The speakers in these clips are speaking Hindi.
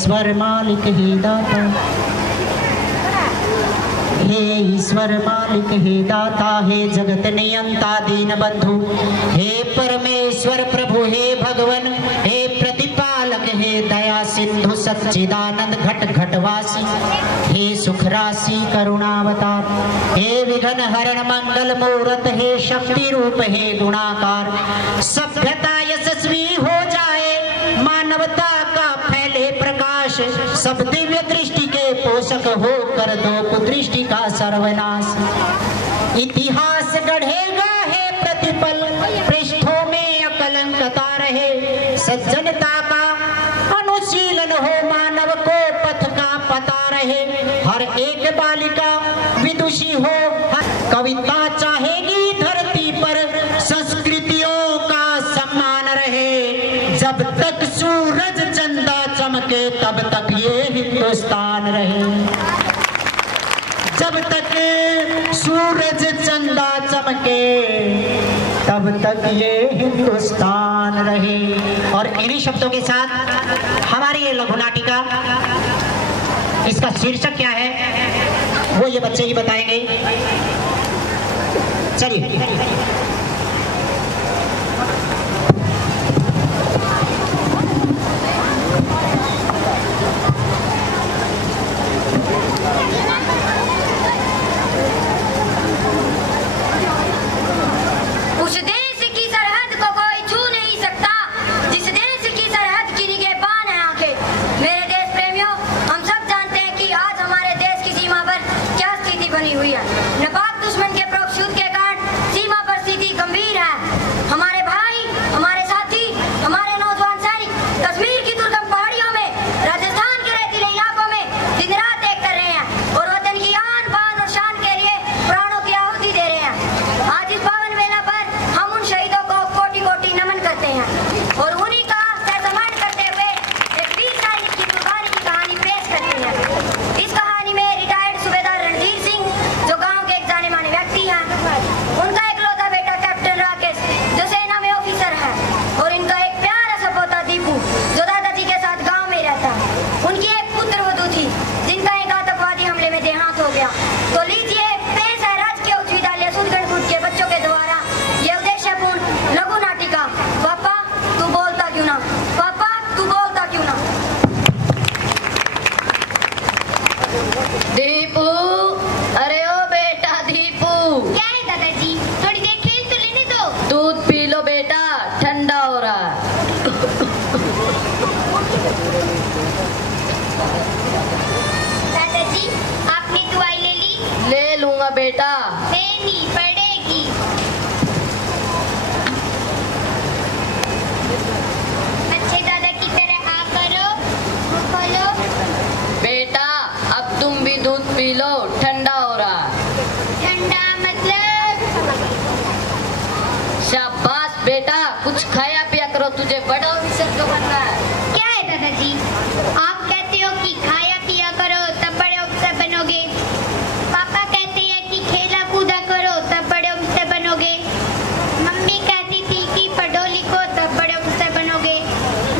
ईश्वर मालिक हे दाता, हे ईश्वर मालिक हे दाता, हे जगत नियंता दीन बंधु, हे परमेश्वर प्रभु, हे भगवन, हे प्रतिपालक, हे दया सिंधु सच्चिदानंद घट घटवासी, हे सुख राशि करुणावतार, हे विघ्न हरण मंगल मूरत, हे शक्ति रूप, हे गुणाकार, सभ्यता यशस्वी हो जाए, मानवता का फैले प्रकाश, सब दिव्य दृष्टि के पोषक हो कर दो कुदृष्टि का सर्वनाश। इतिहास गढ़ेगा है प्रतिपल, पृष्ठों में अकलंकता रहे, सज्जनता का अनुशीलन हो, मानव को पथ का पता रहे, हर एक बालिका विदुषी हो, कविता चाहेगी धरती पर, संस्कृतियों का सम्मान रहे, जब तक सूरज चंदा चमके तब तक ये हिंदुस्तान रहे, जब तक सूरज चंदा चमके तब तक ये हिंदुस्तान रहे। और इन्हीं शब्दों के साथ हमारी ये लघु नाटिका, इसका शीर्षक क्या है वो ये बच्चे ही बताएंगे। चलिए। बेटा लेनी पड़ेगी। अच्छे दादा की तरह आ करो, बोलो बेटा अब तुम भी दूध पी लो, ठंडा हो रहा। ठंडा मतलब? शाबाश बेटा, कुछ खाया पिया करो, तुझे बड़ा ऑफिसर क्यों बनना है? क्या है दादाजी, आप कहते हो कि खाया पिया करो तब बड़े ऑफिसर बनोगे, पापा कहते हैं कि खेला कूदा करो तब बड़े ऑफिसर बनोगे, मम्मी कहती थी कि पढ़ो लिखो तब बड़े ऑफिसर बनोगे।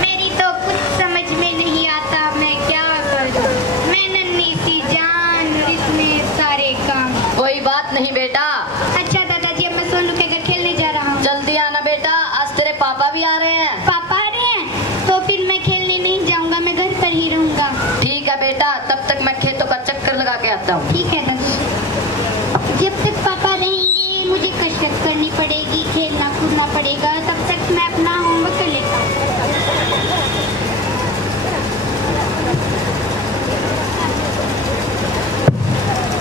मेरी तो कुछ समझ में नहीं आता, मैं क्या करूं, मैं नन्ही सी जान इसमें सारे काम। कोई बात नहीं बेटा। अच्छा दादाजी, अब मैं सोनू के घर खेलने जा रहा हूँ। जल्दी आना बेटा, आज तेरे पापा भी आ रहे हैं। पापा आ रहे हैं तो फिर मैं खेलने नहीं जाऊंगा, मैं घर पर ही रहूंगा। ठीक है बेटा, तब तक मैं खेतों का चक्कर लगा के आता हूँ। ठीक है दादाजी। जब तक पापा रहेंगे मुझे कसरत करनी पड़ेगी, खेलना कूदना पड़ेगा, तब तक मैं अपना होमवर्क कर लेता हूँ।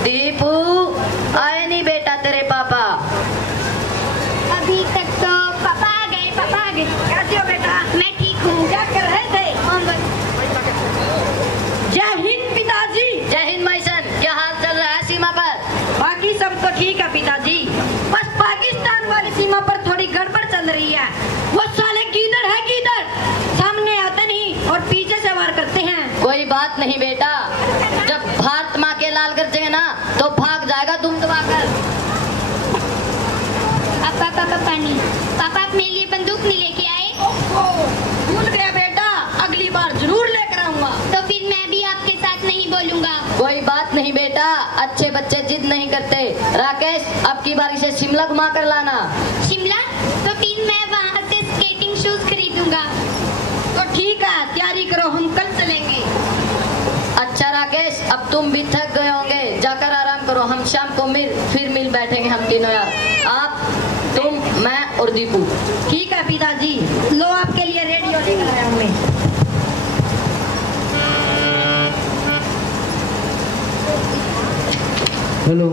दीपू आए नहीं बेटा तेरे पापा? अभी तक तो पापा आ गए, पापा आ गए। कैसे हो बेटा? मैं ठीक हूँ। क्या कर रहे थे? होमवर्क। जय हिंद पिताजी। जय हिंद माइसन, क्या हाल चल रहा है सीमा पर? बाकी सब तो ठीक है पिताजी, बस पाकिस्तान वाली सीमा पर थोड़ी गड़बड़ चल रही है। वो साले गीदड़ है गीदड़, सामने आते नहीं और पीछे से वार करते हैं। कोई बात नहीं बेटा, जब भारत माँ के लाल गरजेंगे ना तो भाग जाएगा दुम दबाकर। अब पापा पानी। पापा आप मेरे लिए बंदूक नहीं लेके आए? भूल गया बेटा, अगली बार जरूर लेकर आऊंगा। तो फिर नहीं बेटा, अच्छे बच्चे जिद नहीं करते। राकेश, अब की बारी से शिमला घुमा कर लाना। शिमला? तो फिर मैं वहाँ से स्केटिंग शूज खरीदूंगा। तो ठीक है, तैयारी करो, हम कल चलेंगे। अच्छा राकेश, अब तुम भी थक गए होंगे, जाकर आराम करो। हम शाम को फिर मिल बैठेंगे हम तीनों यार, आप, तुम, मैं और दीपू। ठीक है पिताजी, लो आपके लिए रेडियो लेकर आया हूँ मैं। हेलो।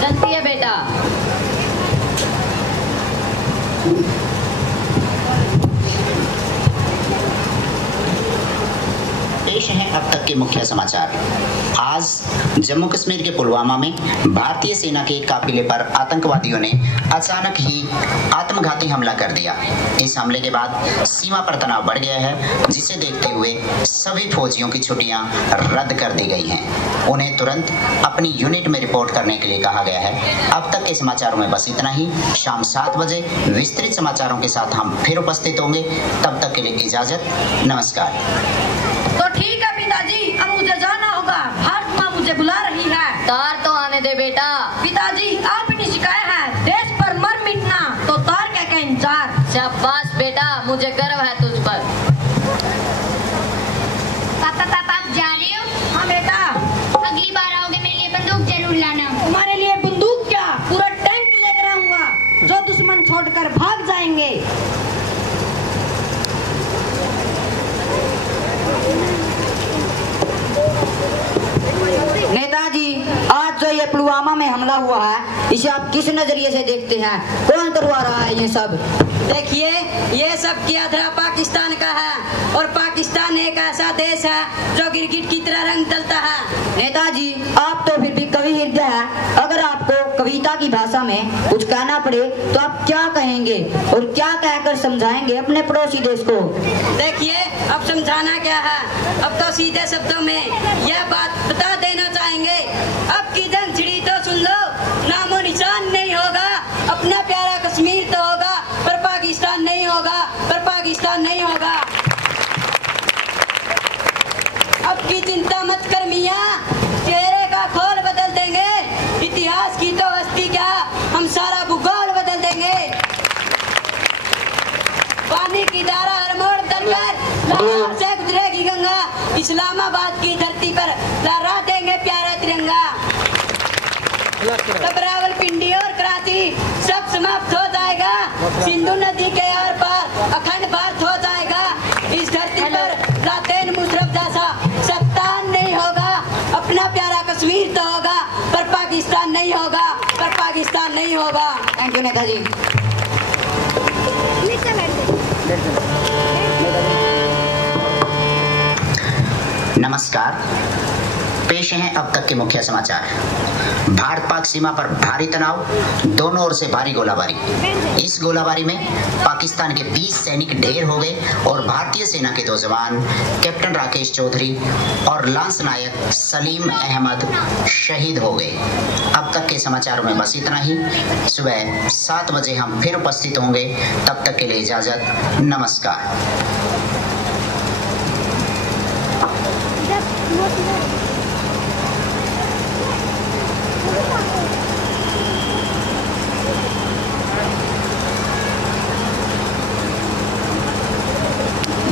चलती है बेटा। पेश हैं अब तक के मुख्य समाचार। आज जम्मू कश्मीर के पुलवामा में भारतीय सेना के काफिले पर आतंकवादियों ने अचानक ही आत्मघाती हमला कर दिया। इस हमले के बाद सीमा पर तनाव बढ़ गया है, जिसे देखते हुए सभी फौजियों की छुट्टियां रद्द कर दी गई हैं। उन्हें तुरंत अपनी यूनिट में रिपोर्ट करने के लिए कहा गया है। अब तक के समाचारों में बस इतना ही। शाम 7 बजे विस्तृत समाचारों के साथ हम फिर उपस्थित होंगे। तब तक के लिए इजाजत, नमस्कार। तो ठीक है पिताजी, अब मुझे जाना होगा, भारत माँ मुझे बुला रही है। तार तो आने दे बेटा। पिताजी, आपने सिखाया है देश पर मर मिटना, तो तार क्या इंतजार। शाबाश बेटा, मुझे गर्व है तुझ पर। पापा आप जा रहे हो? हाँ बेटा। अगली बार आओगे मेरे लिए बंदूक जरूर लाना। तुम्हारे लिए बंदूक क्या, पूरा टैंक लेकर आऊंगा, जो दुश्मन छोड़कर भाग जाएंगे। नेताजी, आज जो ये पुलवामा में हमला हुआ है, इसे आप किस नजरिए से देखते हैं? कौन करवा रहा है ये सब? देखिए, ये सब किया धरा पाकिस्तान का है, और पाकिस्तान एक ऐसा देश है जो गिरगिट की तरह रंग डलता है। नेताजी, आप तो फिर भी कवि हृदय है। अगर आपको कविता की भाषा में कुछ कहना पड़े तो आप क्या कहेंगे और क्या कहकर समझाएंगे अपने पड़ोसी देश को? देखिए, अब समझाना क्या है, अब तो सीधे शब्दों में यह बात बता देना चाहेंगे। अब की जंग छिड़ी तो सुन लो, नामो निशान नहीं होगा, अपना प्यारा कश्मीर तो होगा, पर पाकिस्तान नहीं होगा, पर पाकिस्तान नहीं होगा। अब की चिंता मत कर मियां, चेहरे का खोल बदल देंगे, इतिहास की तो हस्ती क्या, हम सारा भूगोल बदल देंगे। पानी की धारा हर मोड़ दलकर लाहौर से गुजरेगी गंगा, इस्लामाबाद की धरती पर लहरा देंगे प्यारा तिरंगा। तब रावलपिंडी और कराची सब समाप्त हो जाएगा, सिंधु नदी के आर पार अखंड भारत हो जाएगा। इस धरती पर लातेन मुशर्रफ जैसा सत्तान नहीं होगा, अपना प्यारा कश्मीर तो होगा, पर पाकिस्तान नहीं होगा, पर पाकिस्तान नहीं होगा। Thank you Netaji. नमस्कार। पेश हैं अब तक के मुख्य समाचार। भारत पाक सीमा पर भारी तनाव, दोनों ओर से भारी गोलाबारी। इस गोलाबारी में पाकिस्तान के 20 सैनिक ढेर हो गए और भारतीय सेना के 2 जवान कैप्टन राकेश चौधरी और लांस नायक सलीम अहमद शहीद हो गए। अब तक के समाचारों में बस इतना ही। सुबह 7 बजे हम फिर उपस्थित होंगे। तब तक के लिए इजाजत, नमस्कार।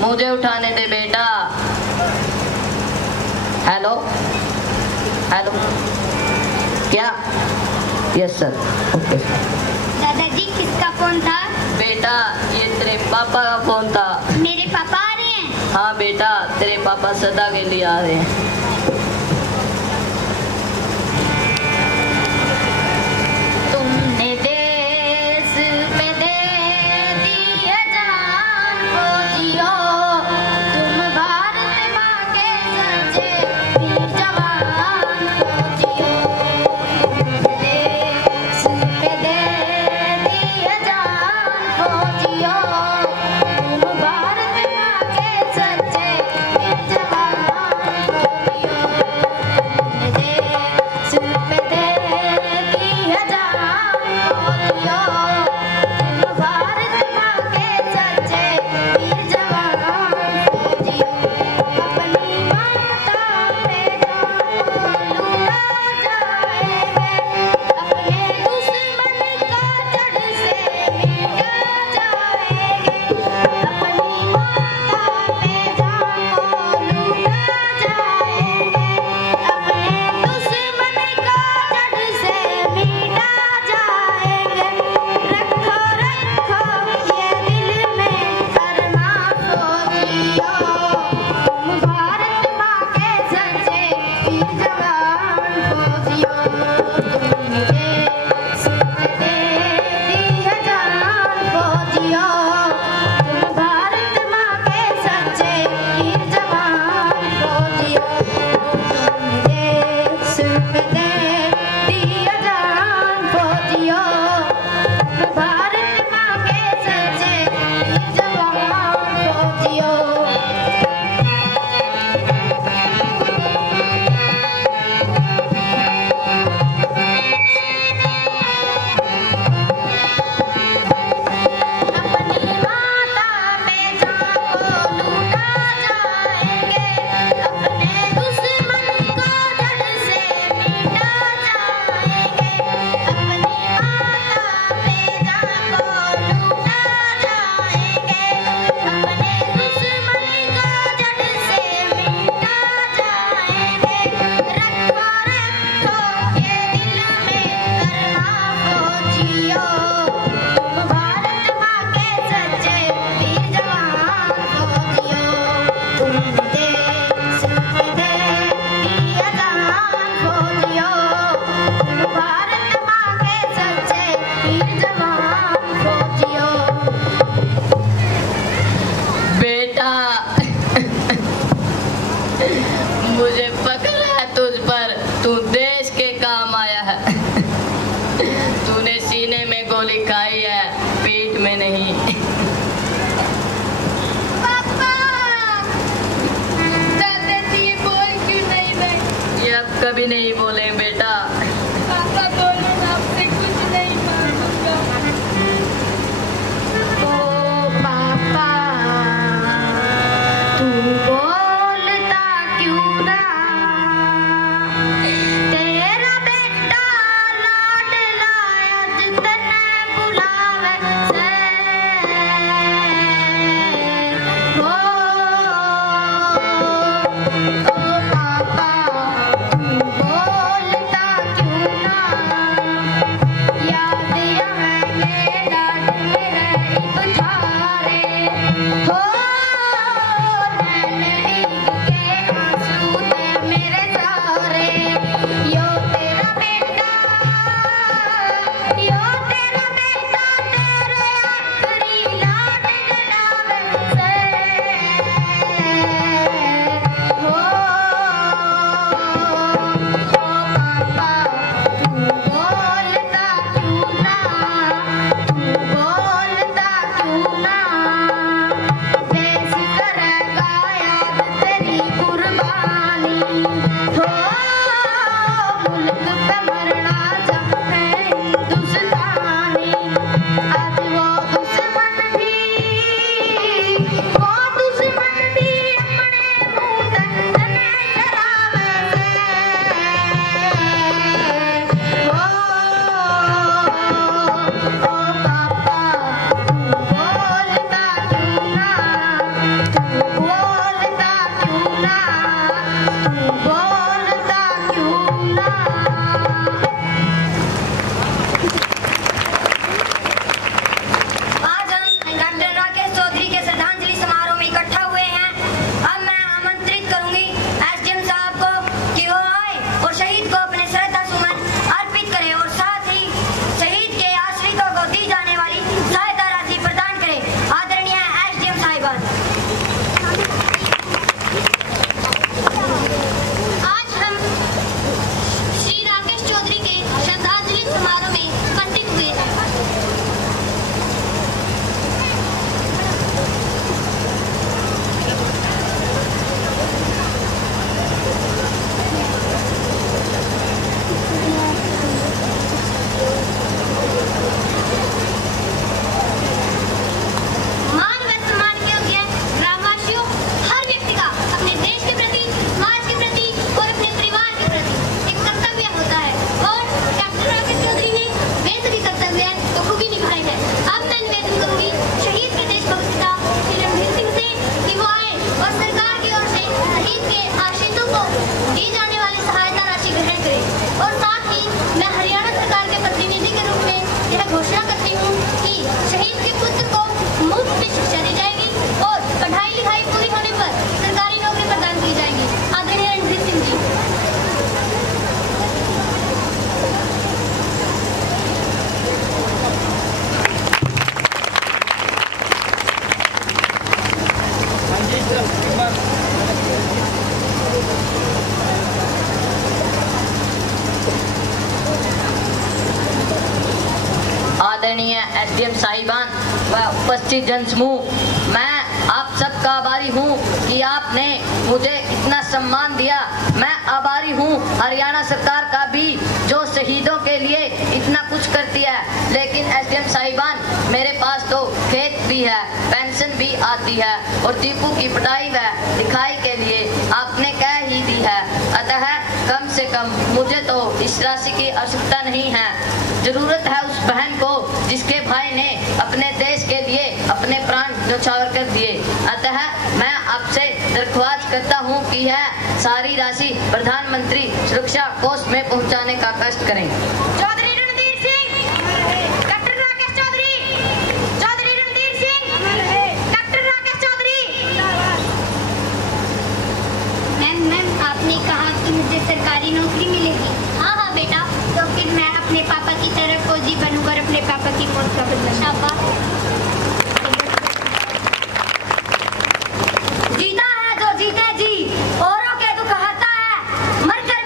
मुझे उठाने दे बेटा। हेलो हेलो, क्या? Yes sir, okay. दादाजी, किसका फोन था? बेटा, ये तेरे पापा का फोन था। मेरे पापा आ रहे हैं? हाँ बेटा, तेरे पापा सदा के लिए आ रहे हैं। तुमने देश पे दे दिया जान को जियो, तुम भारत माँ के सच्चे वीर जवान को जियो। देश पे दे दिया जान को जियो, तुम भारत माँ के सच्चे वीर जवान को जियो। तुझ पर, तू देश के काम आया है। तूने सीने में गोली खाई है, पीठ में नहीं। पापा, दादाजी ये बोल क्यों नहीं रहे? ये अब कभी नहीं बोले बेटा। पापा बोलो ना, आपसे कुछ नहीं मांगूंगा। ओ पापा, तू बोलता क्यों ना? तेरा बेटा लाडला आज तने बुलावे से। ओ पापा, तू बोलता क्यों ना? याद आएंगे डांट मेरे इब्तारे। हो नैन भीग के आंसू थे मेरे सारे। यो तेरा बेटा तेरे आखिरी लाड जनावे से। हो पापा, तू बोलता क्यों ना? तू बोलता क्यों ना? देश करेगा याद तेरी कुर्बानी। हो मुल्क पे मरना जब है हिंदुस्तानी। आज वो दुश्मन भी अपने मुंह तने शराबे से। ओ पापा, तू बोलता क्यों ना? तू बोलता क्यों ना? तू बोलता क्यों ना? आज हम डॉक्टर राकेश चौधरी के श्रद्धांजलि समारोह में इकट्ठा हुए हैं। अब मैं आमंत्रित करूंगी एसडीएम साहब को कि वो आए और शहीद को अपने श्रद्धा सुमन अर्पित करें और साथ ही शहीद के आश्रितों को दी जाने वाली सहायता राशि प्रदान करें। आदरणीय एसडीएम साहिबान। आज हम श्री राकेश चौधरी के श्रद्धांजलि समारोह में उपस्थित हुए हैं। मान व सम्मान के योग्य ग्रामवासियों, हर व्यक्ति का अपने देश के प्रति, समाज के प्रति और अपने परिवार के प्रति एक कर्तव्य होता है और डॉक्टर राकेश चौधरी ने वे सभी कर्तव्य बखूबी निभाए हैं। अब मैं निवेदन करूंगी शहीद के देशभक्त पिता श्री रणधीर सिंह से कि वो आए और सरकार की ओर से शहीद के आश्रितों को दी जाने वाली सहायता राशि ग्रहण करें। और साथ ही मैं हरियाणा सरकार के प्रतिनिधि के रूप में यह घोषणा करती हूँ कि शहीद के पुत्र को मुफ्त में शिक्षा दी जाएगी और पढ़ाई लिखाई पूरी होने पर सरकारी नौकरी प्रदान की जाएगी। आदरणीय रणधीर सिंह जी। आदरणीय एसडीएम साहिबान व उपस्थित जनसमूह, मैं आप सबका आभारी हूँ कि आपने मुझे इतना सम्मान दिया। मैं आभारी हूँ हरियाणा सरकार का भी जो शहीदों के लिए इतना कुछ करती है। लेकिन एसडीएम साहिबान, मेरे पास तो खेत भी है, पेंशन भी आती है और दीपू की पढ़ाई व लिखाई के लिए आपने कह ही दी है। अतः कम से कम मुझे तो इस राशि की आवश्यकता नहीं है। जरूरत है उस बहन को जिसके भाई ने अपने देश के लिए अपने प्राण न्यौछावर कर दिए। अतः मैं आपसे दरख्वास्त करता हूं कि यह सारी राशि प्रधानमंत्री सुरक्षा कोष में पहुंचाने का कष्ट करें। Chaudhary Randhir Singh, doctor Rakesh Chaudhary, Chaudhary Randhir Singh, doctor Rakesh Chaudhary. Ma'am, आपने कहा कि मुझे सरकारी नौकरी मिलेगी। हाँ हाँ बेटा, तो फिर मैं अपने पापा की तरह फौजी बनूंगा और अपने पापा की मौत का बदला। शाबाश। जीता है जो जीते जी, औरों के दुख हरता है, मरकर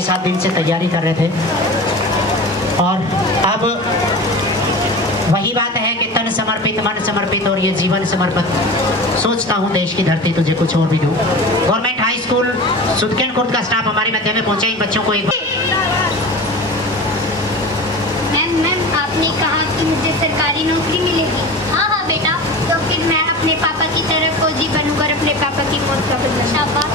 6-7 दिन से तैयारी कर रहे थे और अब वही बात है कि तन समर्पित, मन समर्पित और ये जीवन समर्पित। सोचता हूँ देश की धरती तुझे कुछ और भी दूँ। गवर्नमेंट हाई स्कूल सुदकिनकुर्द का स्टाफ हमारे मध्य में पहुंचे। इन बच्चों को एक मैम आपने कहा कि मुझे सरकारी नौकरी मिलेगी। हाँ हाँ बेटा, तो फिर मैं अपने पापा की तरह फौजी बनूंगा और अपने पापा की मौत का बदला। शाबाश।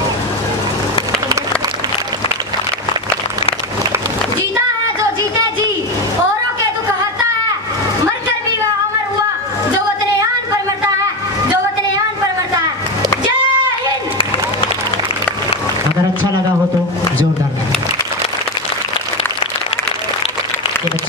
जीता है जो जीते जी, औरों के दुख हरता है, मरकर भी वह अमर हुआ जो वतने आन पर मरता है, जो वतने आन पर मरता है। जय हिंद। अगर अच्छा लगा हो तो जोरदार